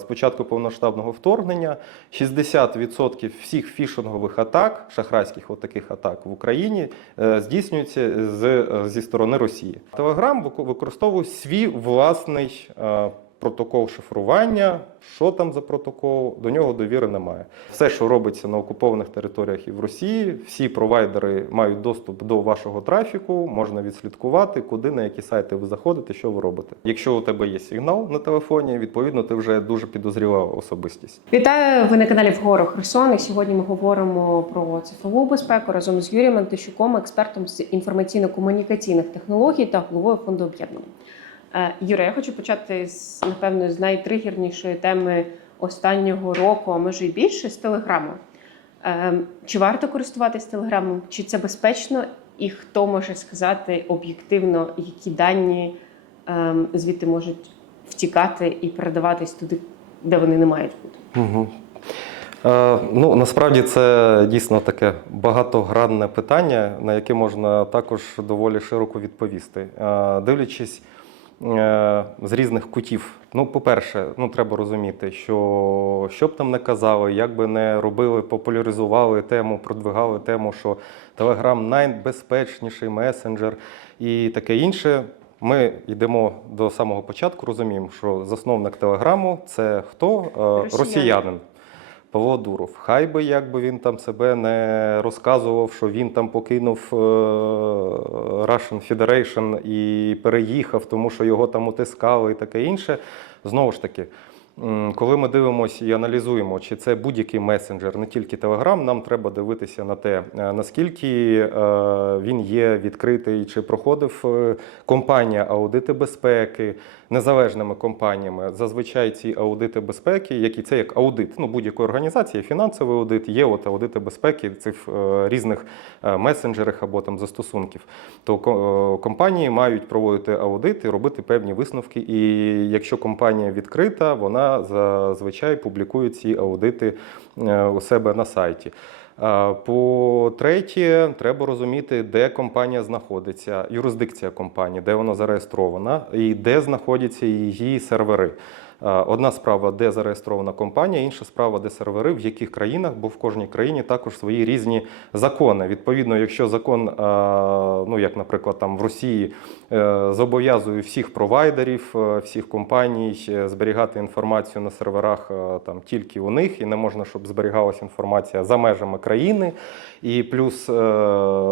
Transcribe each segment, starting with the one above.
З початку повноштабного вторгнення 60% всіх фішингових атак, шахрайських от таких атак в Україні е, здійснюється з, е, зі сторони Росії. Телеграм вико- використовує свій власний е, протокол шифрування. Що там за протокол? До нього довіри немає. Все, що робиться на окупованих територіях і в Росії, всі провайдери мають доступ до вашого трафіку, можна відслідкувати, куди на які сайти ви заходите, що ви робите. Якщо у тебе є сигнал на телефоні, відповідно ти вже дуже підозріла особистість. Вітаю! Ви на каналі Вгору Херсон. І сьогодні ми говоримо про цифрову безпеку разом з Юрієм Антищуком, експертом з інформаційно-комунікаційних технологій та головою фонду об'єднання. Е, Юра, я хочу почати з напевно з найтригернішої теми останнього року, а може й більше з телеграму. Е, Чи варто користуватись телеграмом? Чи це безпечно? І хто може сказати об'єктивно, які дані е, звідти можуть втікати і передаватись туди, де вони не мають бути? Угу. Е, ну, насправді це дійсно таке багатогранне питання, на яке можна також доволі широко відповісти. Е, дивлячись з різних кутів. Ну, по-перше, ну, треба розуміти, що що б там не казали, як би не робили, популяризували тему, продвигали тему, що Telegram найбезпечніший месенджер і таке інше. Ми йдемо до самого початку, розуміємо, що засновник Телеграму це хто? Е, Росіянин. Павло Дуров. Хай би як би він там себе не розказував, що він там покинув е, Russian Federation і переїхав, тому що його там утискали і таке інше. Знову ж таки, коли ми дивимося і аналізуємо, чи це будь-який месенджер, не тільки Telegram, нам треба дивитися на те, е, наскільки е, він є відкритий, чи проходив е, компанія аудити безпеки незалежними компаніями. Зазвичай ці аудити безпеки, які це як аудит, ну будь-якої організації, фінансовий аудит, є от аудити безпеки цих різних месенджерах або там застосунків. То ко- компанії мають проводити аудит і робити певні висновки. І якщо компанія відкрита, вона зазвичай публікує ці аудити е, у себе на сайті. По-третє, треба розуміти, де компанія знаходиться, юрисдикція компанії, де вона зареєстрована і де знаходяться її сервери. А, Одна справа, де зареєстрована компанія, інша справа, де сервери, в яких країнах, бо в кожній країні також свої різні закони. Відповідно, якщо закон, ну як, наприклад, там в Росії е, зобов'язує всіх провайдерів, е, всіх компаній е, зберігати інформацію на серверах е, там тільки у них, і не можна, щоб зберігалася інформація за межами країни, і плюс е,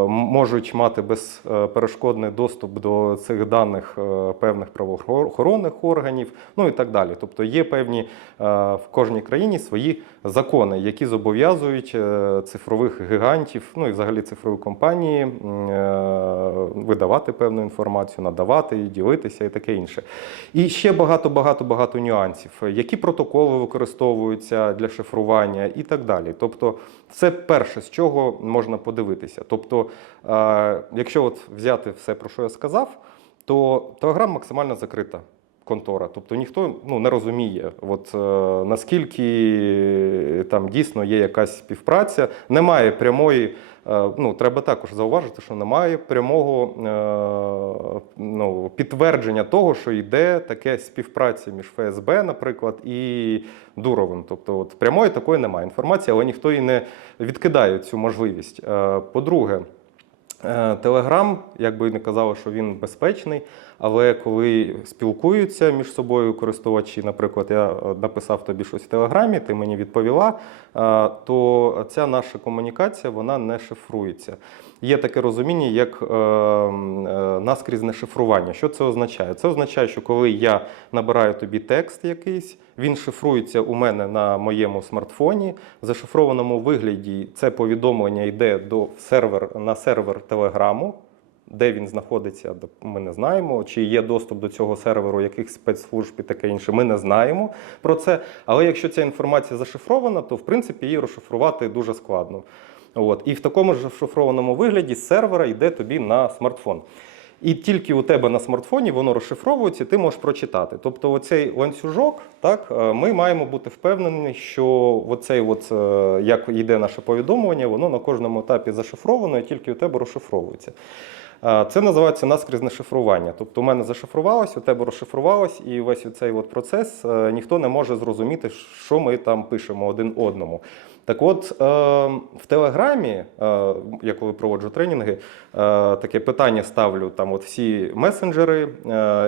можуть мати безперешкодний доступ до цих даних е, певних правоохоронних органів, ну і так далі. Тобто є певні е, в кожній країні свої закони, які зобов'язують е, цифрових гігантів, ну і взагалі цифрові компанії е, видавати певну інформацію, надавати її, ділитися і таке інше. І ще багато, багато, багато нюансів, які протоколи використовуються для шифрування і так далі. Тобто, це перше, з чого можна подивитися. Тобто, якщо от взяти все, про що я сказав, то Telegram максимально закрита. Контора, тобто ніхто ну не розуміє, от е, наскільки там дійсно є якась співпраця, немає прямої. е, Ну, треба також зауважити, що немає прямого е, ну, підтвердження того, що йде таке співпраця між ФСБ, наприклад, і Дуровим. Тобто, от прямої такої немає інформації, але ніхто і не відкидає цю можливість. Е, По-друге, Телеграм, як би не казали, що він безпечний, але коли спілкуються між собою користувачі, наприклад, я е, написав тобі щось в Телеграмі, ти мені відповіла, е, то ця наша комунікація вона не шифрується. Є таке розуміння, як е, наскрізне шифрування. Що це означає? Це означає, що коли я набираю тобі текст якийсь, він шифрується у мене на моєму смартфоні. В зашифрованому вигляді це повідомлення йде до сервер на сервер Телеграму. Де він знаходиться, ми не знаємо. Чи є доступ до цього серверу, яких спецслужб і таке інше, ми не знаємо про це. Але якщо ця інформація зашифрована, то в принципі її розшифрувати дуже складно. От. І в такому ж зашифрованому вигляді з сервера йде тобі на смартфон. І тільки у тебе на смартфоні воно розшифровується, ти можеш прочитати. Тобто, оцей ланцюжок, так, е, ми маємо бути впевнені, що оцей от, е, як йде наше повідомлення, воно на кожному етапі зашифровано, і тільки у тебе розшифровується. Е, Це називається наскрізне шифрування. Тобто у мене зашифрувалось, у тебе розшифрувалось, і весь цей от процес е, ніхто не може зрозуміти, що ми там пишемо один одному. Так от, е, в Телеграмі, я коли проводжу тренінги, таке питання ставлю там от всі месенджери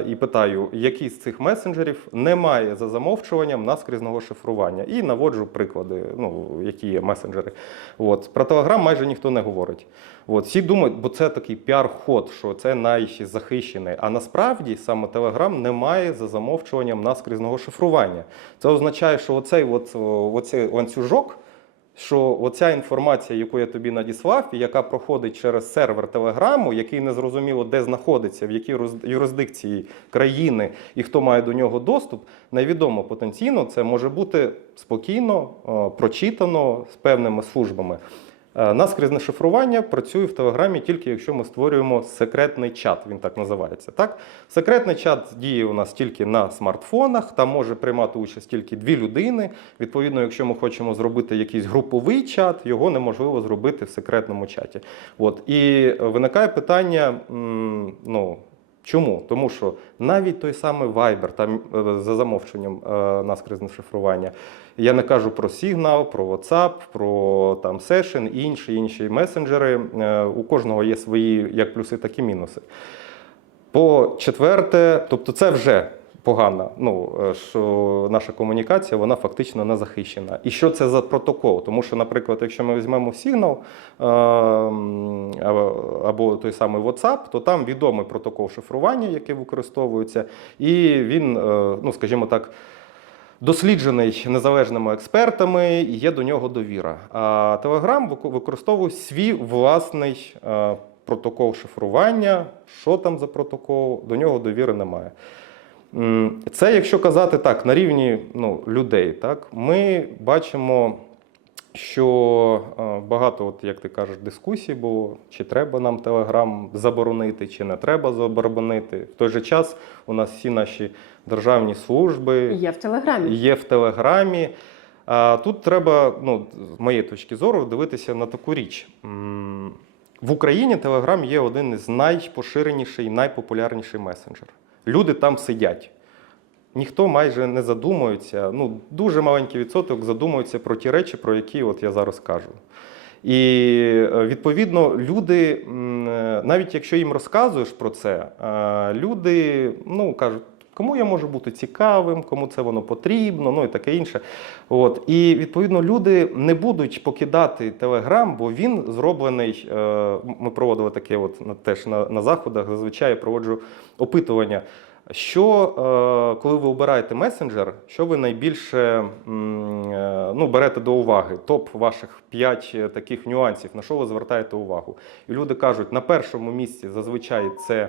і питаю, який з цих месенджерів немає за замовчуванням наскрізного шифрування. І наводжу приклади, ну, які є месенджери. От. Про Телеграм майже ніхто не говорить. От. Всі думають, бо це такий піар-ход, що це найзахищений. А насправді саме Телеграм не має за замовчуванням наскрізного шифрування. Це означає, що оцей, от, оцей ланцюжок що оця інформація, яку я тобі надіслав, і яка проходить через сервер Телеграму, який не зрозуміло де знаходиться, в якій юрисдикції країни і хто має до нього доступ, невідомо потенційно. Це може бути спокійно прочитано з певними службами. Е, Наскрізне шифрування працює в Телеграмі тільки якщо ми створюємо секретний чат, він так називається. Так? Секретний чат діє у нас тільки на смартфонах, там може приймати участь тільки дві людини. Відповідно, якщо ми хочемо зробити якийсь груповий чат, його неможливо зробити в секретному чаті. От. І виникає питання: ну, чому? Тому що навіть той самий Viber, там е, за замовченням е, наскрізне шифрування. Я не кажу про Signal, про WhatsApp, про там Session і інші інші месенджери. Е, У кожного є свої як плюси, так і мінуси. По четверте, тобто це вже погано. Ну е, що наша комунікація вона фактично не захищена. І що це за протокол? Тому що, наприклад, якщо ми візьмемо Signal е, або- той самий WhatsApp, то там відомий протокол шифрування, який використовується, і він, е, ну скажімо так. Досліджений незалежними експертами, і є до нього довіра. А вик- використовує свій власний е, протокол шифрування. Що там за протокол? До нього довіри немає. Це якщо казати так, на рівні ну, людей, так, ми бачимо, що е, багато, от, як ти кажеш, дискусій було, чи треба нам Телеграм заборонити, чи не треба заборонити. В той же час у нас всі наші державні служби Є в Телеграмі. є в Телеграмі. А тут треба, ну, з моєї точки зору, дивитися на таку річ. В Україні Телеграм є один із найпоширеніший, найпопулярніший месенджер. Люди там сидять. Ніхто майже не задумується. Ну, дуже маленький відсоток задумується про ті речі, про які от я зараз кажу. І е, відповідно люди, е, навіть якщо їм розказуєш про це, е, люди ну, кажуть, кому я можу бути цікавим, кому це воно потрібно, ну і таке інше. От. І відповідно люди не будуть покидати Телеграм, бо він зроблений. е, Ми проводили таке, от теж на, на заходах. Зазвичай я проводжу опитування. Що, е, коли ви обираєте месенджер, що ви найбільше е, ну, берете до уваги? Топ ваших 5 таких нюансів, на що ви звертаєте увагу? І люди кажуть, на першому місці зазвичай це е,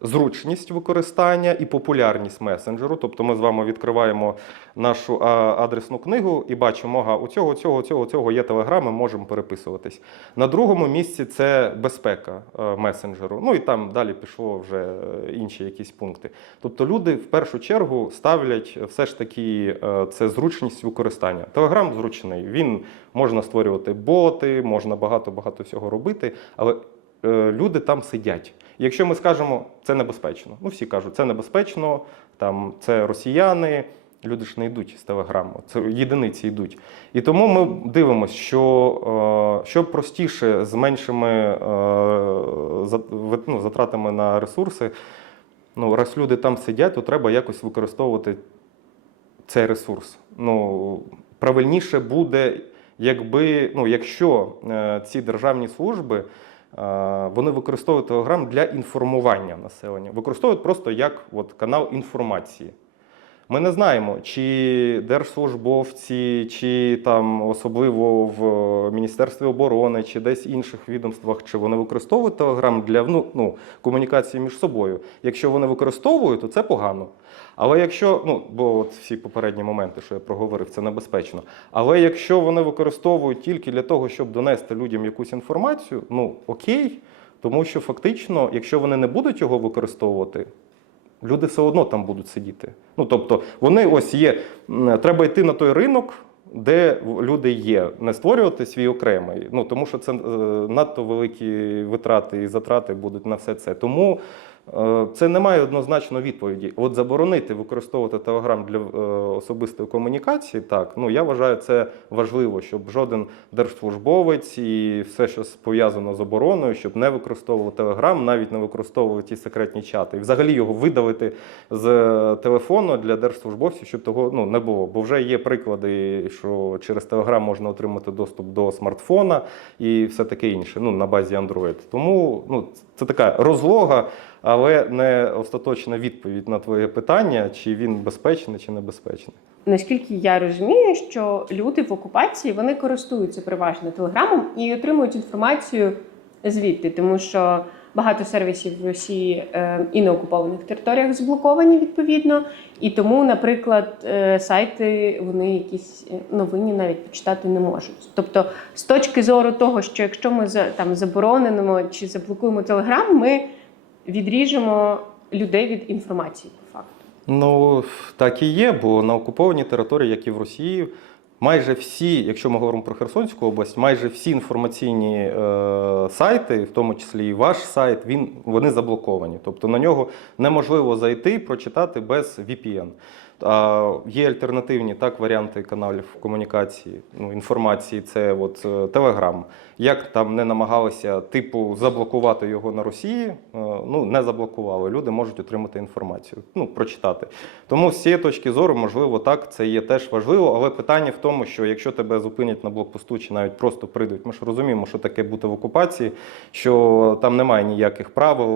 зручність використання і популярність месенджеру. Тобто ми з вами відкриваємо нашу адресну книгу і бачимо, ага, у цього, цього, цього, цього є телеграм, ми можемо переписуватись. На другому місці це безпека е, месенджеру. Ну і там далі пішло вже е, інші якісь пункти. Тобто люди в першу чергу ставлять все ж таки е, це зручність використання. Телеграм зручний, він можна створювати боти, можна багато-багато всього робити, але е, люди там сидять. Якщо ми скажемо, це небезпечно, ну всі кажуть, це небезпечно, там це росіяни. Люди ж не йдуть з телеграму, це єдиниці йдуть. І тому ми дивимося, що е, що простіше з меншими е, ну, затратами на ресурси. Ну, раз люди там сидять, то треба якось використовувати цей ресурс. Ну, правильніше буде, якби, ну, якщо е, ці державні служби е, вони використовують телеграм для інформування населення, використовують просто як от, канал інформації. Ми не знаємо, чи держслужбовці, чи там особливо в Міністерстві оборони, чи десь інших відомствах, чи вони використовують Телеграм для ну, ну, комунікації між собою. Якщо вони використовують, то це погано. Але якщо, ну бо от всі попередні моменти, що я проговорив, це небезпечно. Але якщо вони використовують тільки для того, щоб донести людям якусь інформацію, ну окей, тому що фактично, якщо вони не будуть його використовувати, люди все одно там будуть сидіти. Ну тобто, вони ось є, треба йти на той ринок, де люди є, не створювати свій окремий. Ну тому що це е, надто великі витрати і затрати будуть на все це. Тому це не має однозначно відповіді. От заборонити використовувати Телеграм для е, особистої комунікації, так ну я вважаю це важливо, щоб жоден держслужбовець і все, що пов'язано з обороною, щоб не використовував Телеграм, навіть не використовував ті секретні чати. І взагалі його видалити з е, телефону для держслужбовців, щоб того ну не було. Бо вже є приклади, що через Телеграм можна отримати доступ до смартфона і все таке інше. Ну на базі Android. Тому ну це така розлога, але не остаточна відповідь на твоє питання, чи він безпечний, чи небезпечний. Наскільки я розумію, що люди в окупації вони користуються переважно телеграмом і отримують інформацію звідти, тому що багато сервісів в Росії е, і на окупованих територіях заблоковані відповідно. І тому, наприклад, е, сайти вони якісь е, новинні навіть почитати не можуть. Тобто, з точки зору того, що якщо ми за- там заборонимо чи заблокуємо телеграм, ми відріжемо людей від інформації по факту. Ну так і є, бо на окупованій території, як і в Росії, майже всі, якщо ми говоримо про Херсонську область, майже всі інформаційні е, сайти, в тому числі і ваш сайт, він вони заблоковані. Тобто на нього неможливо зайти, прочитати без VPN. А є альтернативні так варіанти каналів комунікації, ну інформації. Це от Telegram. Як там не намагалися типу заблокувати його на Росії, е, ну не заблокували. Люди можуть отримати інформацію, ну прочитати. Тому з цієї точки зору, можливо, так це є теж важливо. Але питання в тому, що якщо тебе зупинять на блокпосту чи навіть просто прийдуть, ми ж розуміємо, що таке бути в окупації, що там немає ніяких правил,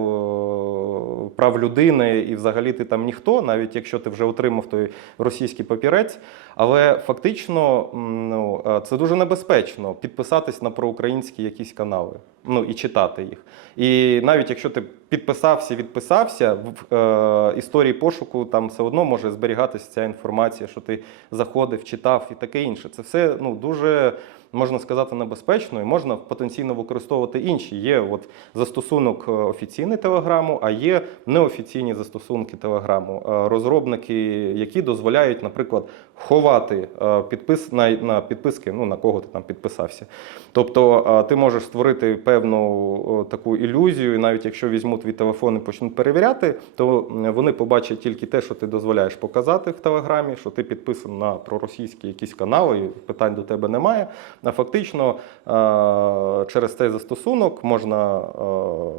е, прав людини, і взагалі ти там ніхто, навіть якщо ти вже отримав той російський папірець. Але фактично ну, е, це дуже небезпечно підписатись на проукраїнські якісь канали, ну і читати їх. І навіть якщо ти підписався, відписався, в е, історії пошуку там все одно може зберігатися ця інформація, що ти заходив, читав і таке інше. Це все ну дуже. Можна сказати, небезпечно і можна потенційно використовувати інші. Є от застосунок е, офіційний телеграму, а є неофіційні застосунки телеграму. Е, Розробники, які дозволяють, наприклад, ховати е, підпис на, підписки, ну на кого ти там підписався. Тобто ти можеш створити певну таку ілюзію, і навіть якщо візьмуть твій телефон і почнуть перевіряти, то вони побачать тільки те, що ти дозволяєш показати в телеграмі, що ти підписаний на проросійські якісь канали, і питань до тебе немає. А фактично е, через цей застосунок можна е,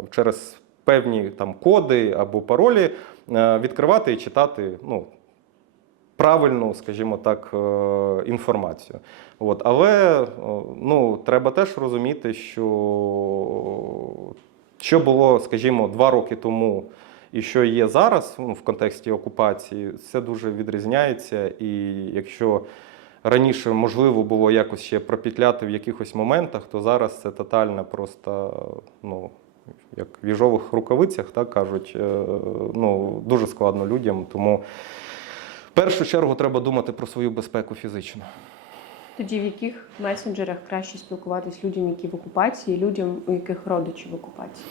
через певні там коди або паролі е, відкривати і читати ну, правильну, скажімо так, е, інформацію. От. Але е, ну, треба теж розуміти, що що було, скажімо, два роки тому. І що є зараз ну, в контексті окупації, це дуже відрізняється. І якщо раніше можливо було якось ще пропетляти в якихось моментах, то зараз це тотальна просто, ну, як в їжових рукавицях, так кажуть, е, ну, дуже складно людям. Тому першу чергу треба думати про свою безпеку фізичну. Тоді в яких месенджерах краще спілкуватись людям, які в окупації, людям, у яких родичі в окупації?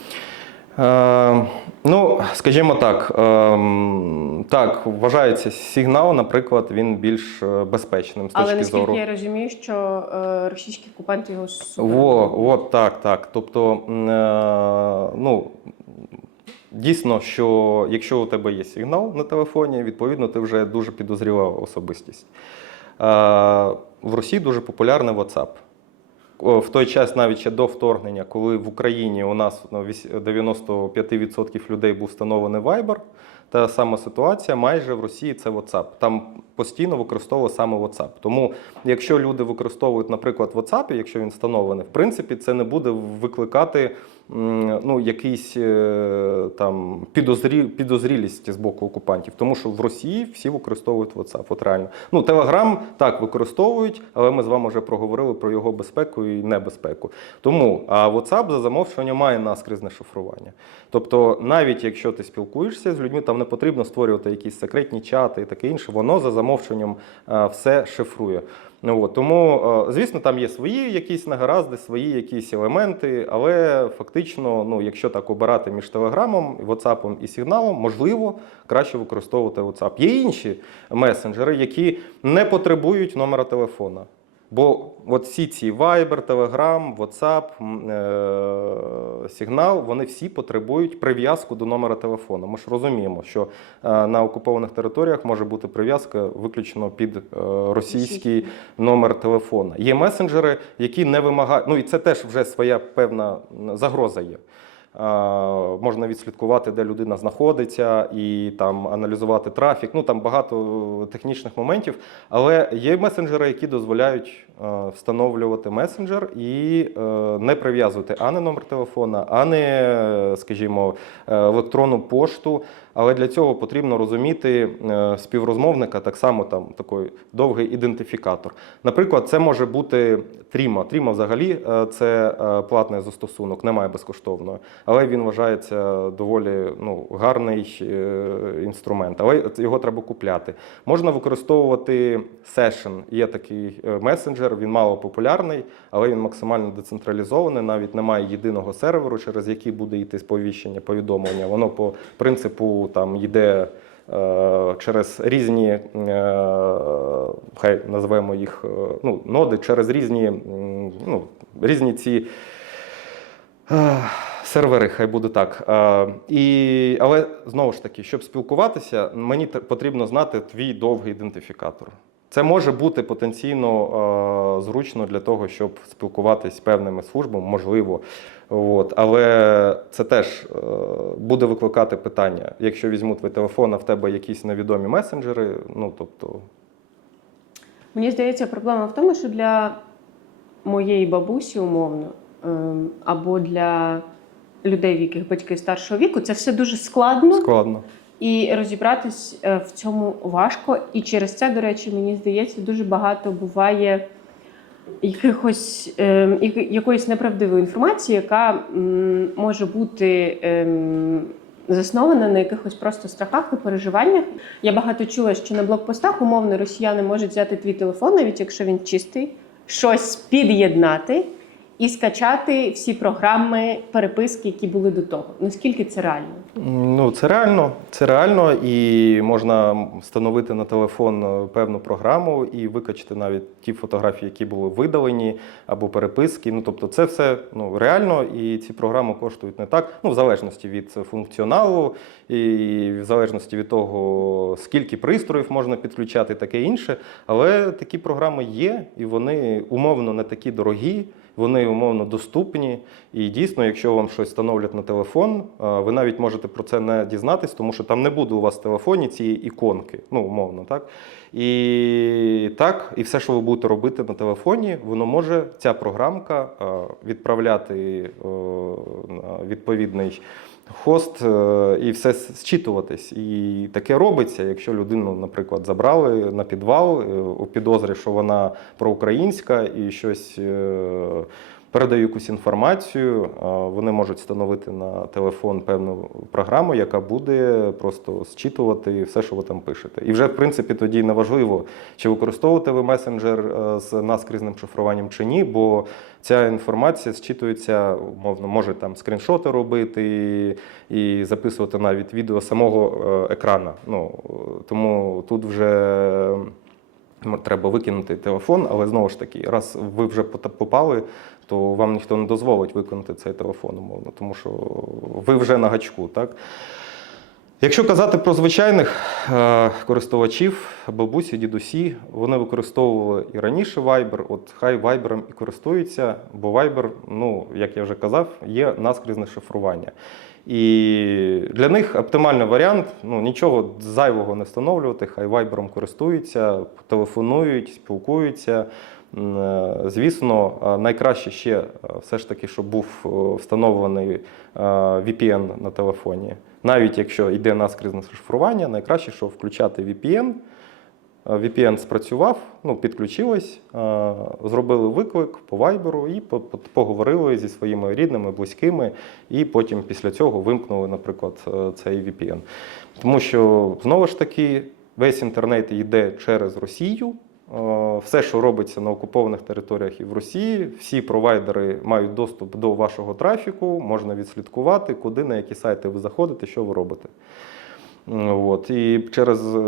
Е, ну, скажімо так, е, так, вважається сигнал, наприклад, він більш е, безпечним з Але точки наскільки зору. я розумію, що е, російські окупанти його супер. Во, от так, так. Тобто, е, ну. Дійсно, що якщо у тебе є сигнал на телефоні, відповідно, ти вже дуже підозріла особистість. Е, В Росії дуже популярний WhatsApp. В той час, навіть ще до вторгнення, коли в Україні у нас ну, 95% людей був встановлений Viber, та сама ситуація майже в Росії це WhatsApp. Там постійно використовує саме WhatsApp. Тому, якщо люди використовують, наприклад, WhatsApp, якщо він встановлений, в принципі, це не буде викликати ну, якийсь е, там підозрі, підозрілість з боку окупантів, тому що в Росії всі використовують WhatsApp, от реально. Ну, Telegram так використовують, але ми з вами вже проговорили про його безпеку і небезпеку. Тому а WhatsApp за замовчування має наскрізне шифрування. Тобто, навіть якщо ти спілкуєшся з людьми, там не потрібно створювати якісь секретні чати і таке інше, воно за замовчуванням е, все шифрує. Ну, от, тому, е, звісно, там є свої якісь нагаразди, свої якісь елементи, але фактично, ну, якщо так обирати між Телеграмом, WhatsApp і сигналом, можливо, краще використовувати WhatsApp. Є інші месенджери, які не потребують номера телефона. Бо от всі ці Viber, Telegram, WhatsApp, е, вони всі потребують прив'язку до номера телефону. Ми ж розуміємо, що е, на окупованих територіях може бути прив'язка виключно під е, російський номер телефона. Є месенджери, які не вимагають. Ну і це теж вже своя певна загроза є. А, Можна відслідкувати, де людина знаходиться, і там аналізувати трафік. Ну там багато технічних моментів. Але є месенджери, які дозволяють е, встановлювати месенджер і е, не прив'язувати ані номер телефона, ані, е, скажімо, е, електронну пошту. Але для цього потрібно розуміти е, співрозмовника так само там такий довгий ідентифікатор. Наприклад, це може бути Тріма. Тріма взагалі е, це е, платний застосунок, немає безкоштовного, але він вважається доволі ну, гарний е, інструмент. Але його треба купляти. Можна використовувати Session. Є такий е, месенджер, він мало популярний, але він максимально децентралізований. Навіть немає єдиного серверу, через який буде йти сповіщення, повідомлення. Воно по принципу там йде. е, Через різні, хай називаємо їх ну, ноди, через різні, ну, різні ці сервери, хай буде так. Е, І, але знову ж таки, щоб спілкуватися, мені потрібно знати твій довгий ідентифікатор. Це може бути потенційно е, зручно для того, щоб спілкуватися з певними службами, можливо. От. Але це теж е, буде викликати питання. Якщо візьмуть твій телефон, а в тебе якісь невідомі месенджери, ну тобто Мені здається, проблема в тому, що для моєї бабусі, умовно, ем, або для людей, в яких батьки старшого віку, це все дуже складно. складно. І розібратись е, в цьому важко. І через це, до речі, мені здається, дуже багато буває якихось е, якоїсь неправдивої інформації, яка м, може бути ем, заснована на якихось просто страхах і переживаннях. Я багато чула, що на блокпостах умовно росіяни можуть взяти твій телефон, навіть якщо він чистий, щось під'єднати. І скачати всі програми, переписки, які були до того. Наскільки це реально? Ну, це реально, це реально, і можна встановити на телефон е, певну програму і викачати навіть ті фотографії, які були видалені, або переписки. Ну, тобто, це все ну, реально, і ці програми коштують не так, ну, в залежності від функціоналу, і в залежності від того, скільки пристроїв можна підключати, таке інше. Але такі програми є, і вони умовно не такі дорогі. Вони умовно доступні, і дійсно, якщо вам щось встановлять на телефон, е, ви навіть можете про це не дізнатись, тому що там не буде у вас в телефоні цієї іконки, ну умовно, так. І так, і все, що ви будете робити на телефоні, воно може ця програмка е, відправляти е, відповідний хост е, і все зчитуватись. І таке робиться, якщо людину, наприклад, забрали на підвал е, у підозрі, що вона проукраїнська і щось. Передаю якусь інформацію, е, вони можуть встановити на телефон певну програму, яка буде просто зчитувати все, що ви там пишете. І вже, в принципі, тоді не важливо, чи використовуєте ви месенджер е, з наскрізним шифруванням чи ні, бо ця інформація зчитується, умовно, може там скріншоти робити і, і записувати навіть відео самого е, екрана. Ну, тому тут вже. Треба викинути телефон, але знову ж таки, раз ви вже попали, то вам ніхто не дозволить виконати цей телефон, умовно, тому що ви вже на гачку. Так? Якщо казати про звичайних е, користувачів, бабусі, дідусі, вони використовували і раніше Viber, от хай Viber і користуються, бо Viber, ну, як я вже казав, є наскрізне шифрування. І для них оптимальний варіант ну, нічого зайвого не встановлювати, хай Viber користуються, телефонують, спілкуються. Е, Звісно, е, найкраще ще е, все ж таки, щоб був встановлений VPN на телефоні. Навіть якщо йде наскрізне шифрування, найкраще, що включати VPN. VPN спрацював, ну, підключилось, е, зробили виклик по Viber і по- по- поговорили зі своїми рідними, близькими, і потім після цього вимкнули, наприклад, цей VPN. Тому що знову ж таки весь інтернет йде через Росію. Е, Все, що робиться на окупованих територіях і в Росії, всі провайдери мають доступ до вашого трафіку, можна відслідкувати, куди, на які сайти ви заходите, що ви робите. От. І через е,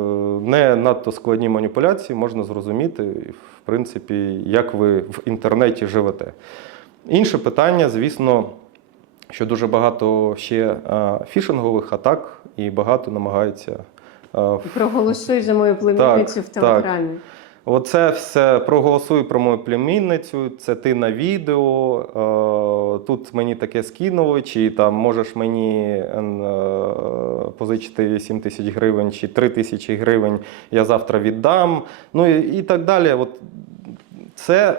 не надто складні маніпуляції можна зрозуміти, в принципі, як ви в інтернеті живете. Інше питання, звісно, що дуже багато ще е, фішингових атак, і багато намагаються. е, Проголосуй за мою племінницю в так. Оце все проголосуй про мою племінницю, це ти на відео. Е, тут мені таке скинули, чи там можеш мені е, позичити 7 тисяч гривень чи 3 тисячі гривень, я завтра віддам. Ну і, і так далі. От це е,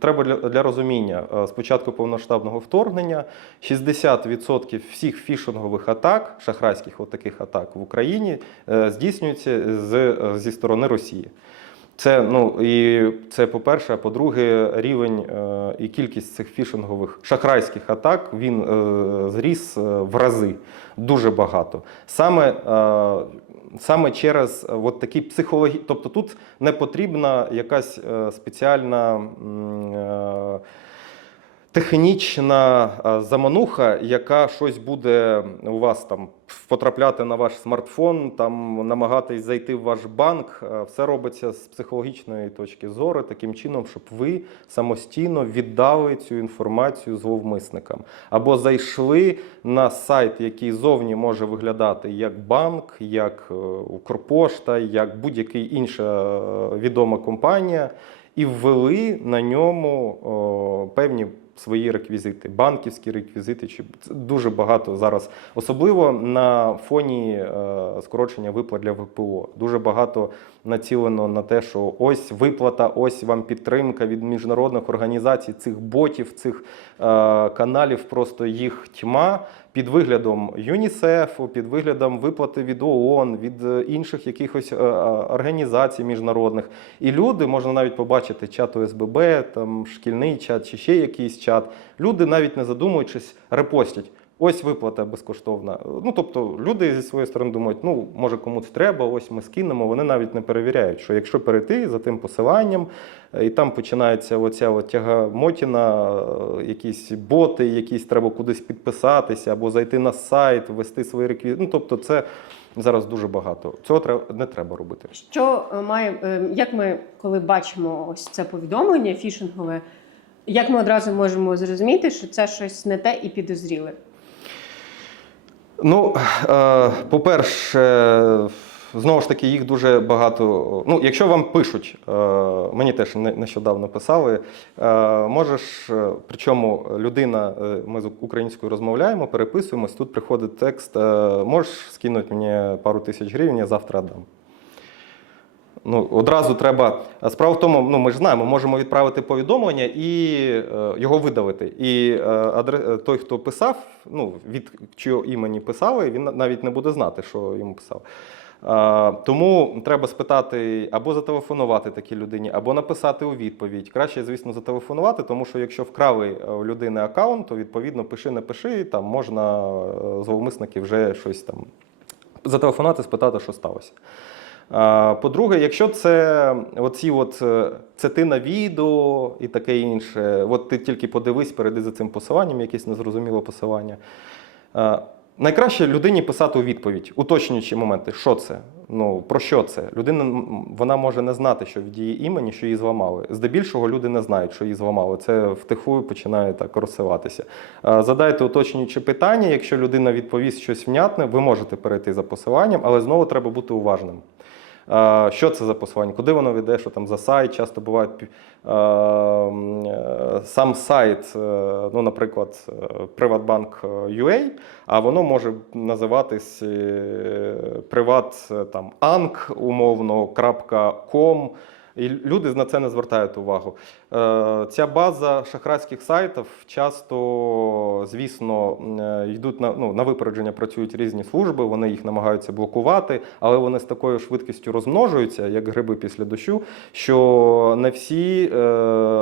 треба для, для розуміння. Е, З початку повноштабного вторгнення 60% всіх фішингових атак, шахрайських от таких атак в Україні е, здійснюються з, зі сторони Росії. Це, ну, і це по-перше, а по-друге, рівень е, і кількість цих фішингових шахрайських атак він е, зріс е, в рази дуже багато. Саме, е, саме через е, от такі психологі... Тобто тут не потрібна якась е, спеціальна. е, Технічна е, замануха, яка щось буде у вас там потрапляти на ваш смартфон, там намагатись зайти в ваш банк. Е, Все робиться з психологічної точки зору, таким чином, щоб ви самостійно віддали цю інформацію зловмисникам або зайшли на сайт, який зовні може виглядати як банк, як е, Укрпошта, як будь-яка інша відома компанія, і ввели на ньому о, певні свої реквізити, банківські реквізити. Чи це дуже багато зараз, особливо на фоні е, скорочення виплат для ВПО. Дуже багато націлено на те, що ось виплата, ось вам підтримка від міжнародних організацій, цих ботів, цих е, каналів, просто їх тьма під виглядом ЮНІСЕФу, під виглядом виплати від ООН, від е, інших якихось е, е, організацій міжнародних. І люди можна навіть побачити чат ОСББ, там шкільний чат чи ще якийсь чат. Люди навіть не задумуючись, репостять. Ось виплата безкоштовна. Ну тобто люди зі своєї сторони думають, ну може комусь треба, ось ми скинемо. Вони навіть не перевіряють, що якщо перейти за тим посиланням, е, і там починається оця от тягамотіна, е, якісь боти, якісь треба кудись підписатися або зайти на сайт, ввести свої реквізити. Ну тобто, це зараз дуже багато. Цього не треба робити. Що е, має, як ми, коли бачимо ось це повідомлення фішингове, як ми одразу можемо зрозуміти, що це щось не те і підозріле? Ну, е, по-перше, знову ж таки, їх дуже багато. Ну, якщо вам пишуть, е, мені теж не- нещодавно писали, е, можеш, причому людина, ми з українською розмовляємо, переписуємось, тут приходить текст, можеш скинути мені пару тисяч гривень, я завтра дам. Ну, одразу треба. Справа в тому, ну ми ж знаємо, можемо відправити повідомлення і е, його видалити. І е, адре- е, той, хто писав, ну від чого імені писали, він навіть не буде знати, що йому писав. Е, тому треба спитати або зателефонувати такій людині, або написати у відповідь. Краще, звісно, зателефонувати, тому що якщо вкрали е, у людини аккаунт, то відповідно пиши, не пиши, там можна е, зловмисники вже щось там зателефонувати, спитати, що сталося. По-друге, якщо це оці от, е, це ти на відео і таке інше, от ти тільки подивись, перейди за цим посиланням, якесь незрозуміле посилання. Найкраще людині писати у відповідь, уточнюючи моменти, що це, ну про що це. Людина вона може не знати, що в дії імені, що її зламали. Здебільшого люди не знають, що її зламали. Це втихую починає так розсилатися. Задайте уточнюючи питання. Якщо людина відповість щось внятне, ви можете перейти за посиланням, але знову треба бути уважним. Що це за посилання? Куди воно веде? Що там за сайт? Часто м, е, сам сайт, е, ну, наприклад, PrivatBank.ua, Приватбанк.ua, а воно може називатись Privat, е, там анк умовно .com. І люди на це не звертають увагу. Е, Ця база шахрайських сайтів часто, звісно, е, йдуть на, ну, на випередження, працюють різні служби, вони їх намагаються блокувати, але вони з такою швидкістю розмножуються, як гриби після дощу, що не всі е,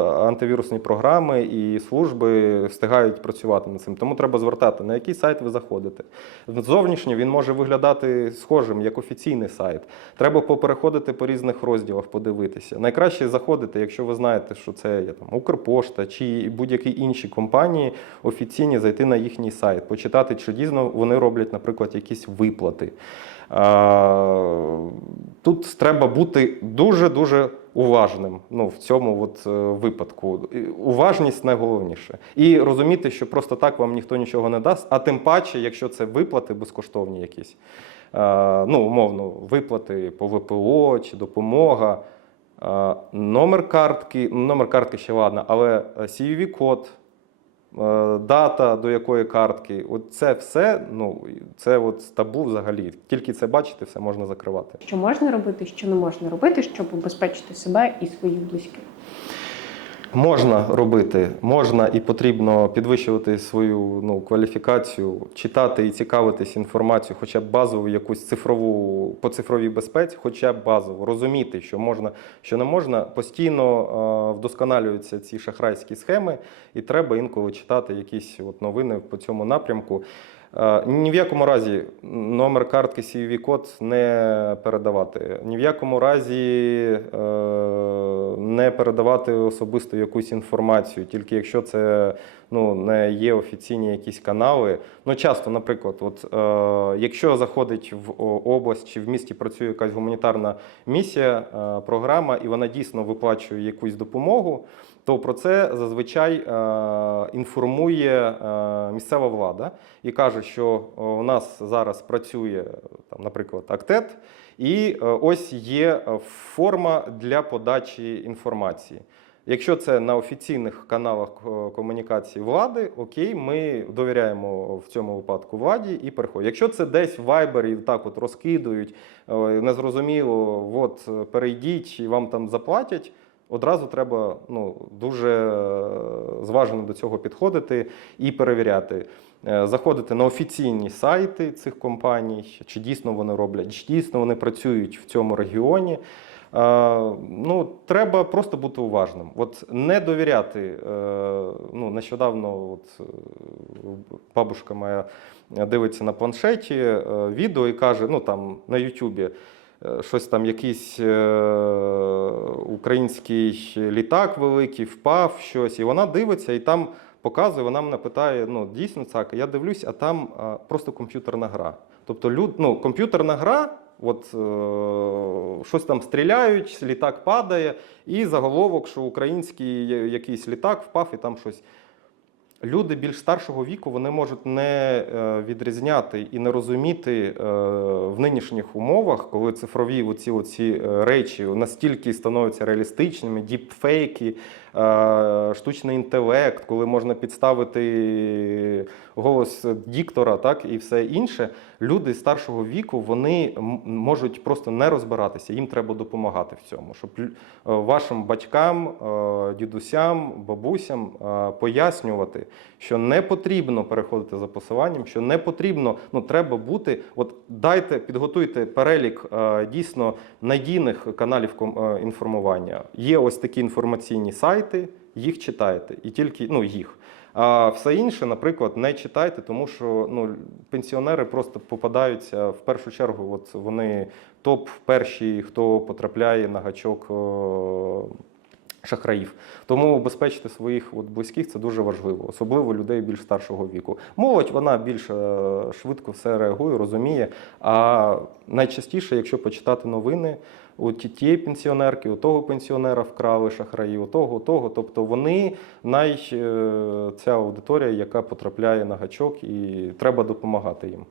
антивірусні програми і служби встигають працювати над цим. Тому треба звертати, на який сайт ви заходите. Зовнішньо він може виглядати схожим як офіційний сайт. Треба попереходити по різних розділах, подивитися. Забезпечитися. Найкраще заходити, якщо ви знаєте, що це є там Укрпошта чи будь-які інші компанії офіційні, зайти на їхній сайт, почитати, чи дійсно вони роблять, наприклад, якісь виплати. Тут треба бути дуже-дуже уважним ну, в цьому от, е, випадку. Уважність найголовніше. І розуміти, що просто так вам ніхто нічого не дасть, а тим паче, якщо це виплати безкоштовні якісь, е, ну, умовно, виплати по ВПО чи допомога. Е, Номер картки, ну, номер картки ще ладно, але CVV-код, е, дата до якої картки, от це все, ну, це от табу взагалі. Тільки це бачити, все можна закривати. Що можна робити, що не можна робити, щоб убезпечити себе і своїх близьких. Можна робити, можна і потрібно підвищувати свою ну, кваліфікацію, читати і цікавитись інформацією, хоча б базову якусь цифрову по цифровій безпеці, хоча б базово розуміти, що можна, що не можна. Постійно е, вдосконалюються ці шахрайські схеми, і треба інколи читати якісь от новини по цьому напрямку. Е, Ні в якому разі номер картки cvv код не передавати. Ні в якому разі е, не передавати особисто якусь інформацію, тільки якщо це ну, не є офіційні якісь канали. Ну, часто, наприклад, от, е, якщо заходить в область чи в місті працює якась гуманітарна місія, програма, і вона дійсно виплачує якусь допомогу, то про це зазвичай е, інформує е, місцева влада і каже, що е, у нас зараз працює там, наприклад, актет, і ось є форма для подачі інформації. Якщо це на офіційних каналах комунікації влади, окей, ми довіряємо в цьому випадку владі і переходимо. Якщо це десь в Viber і так от розкидують, незрозуміло, от перейдіть і вам там заплатять. Одразу треба ну, дуже е, зважено до цього підходити і перевіряти. Е, Заходити на офіційні сайти цих компаній, чи дійсно вони роблять, чи дійсно вони працюють в цьому регіоні. Е, Ну, треба просто бути уважним. От не довіряти. Ну, нещодавно от, бабушка моя дивиться на планшеті відео і каже: ну там на Ютубі. Е, Щось там, якийсь е, український літак великий впав, щось, і вона дивиться, і там показує, вона мене питає: ну дійсно так, я дивлюсь, а там просто комп'ютерна гра. Тобто, люд, ну, комп'ютерна гра, от е, щось там стріляють, літак падає, і заголовок, що український якийсь літак впав, і там щось. Люди більш старшого віку вони можуть не е, відрізняти і не розуміти е, в нинішніх умовах, коли цифрові оці, оці е, речі настільки становляться реалістичними, діпфейки, штучний інтелект, коли можна підставити голос діктора, так і все інше. Люди старшого віку вони можуть просто не розбиратися. Їм треба допомагати в цьому, щоб е, вашим батькам, е, дідусям, бабусям е, пояснювати, що не потрібно переходити за посиланням, що не потрібно, ну треба бути. От дайте, підготуйте перелік е, дійсно надійних каналів е, інформування. Є ось такі інформаційні сайти, їх читайте, і тільки ну їх. А все інше, наприклад, не читайте, тому що ну, пенсіонери просто попадаються в першу чергу. От вони топ перші, хто потрапляє на гачок шахраїв. Тому убезпечити своїх от, близьких це дуже важливо, особливо людей більш старшого віку. Молодь вона більш е, швидко все реагує, розуміє. А найчастіше, якщо почитати новини, у ті- тієї пенсіонерки, у того пенсіонера вкрали шахраї, у того, у того. Тобто вони най е, ця аудиторія, яка потрапляє на гачок, і треба допомагати їм.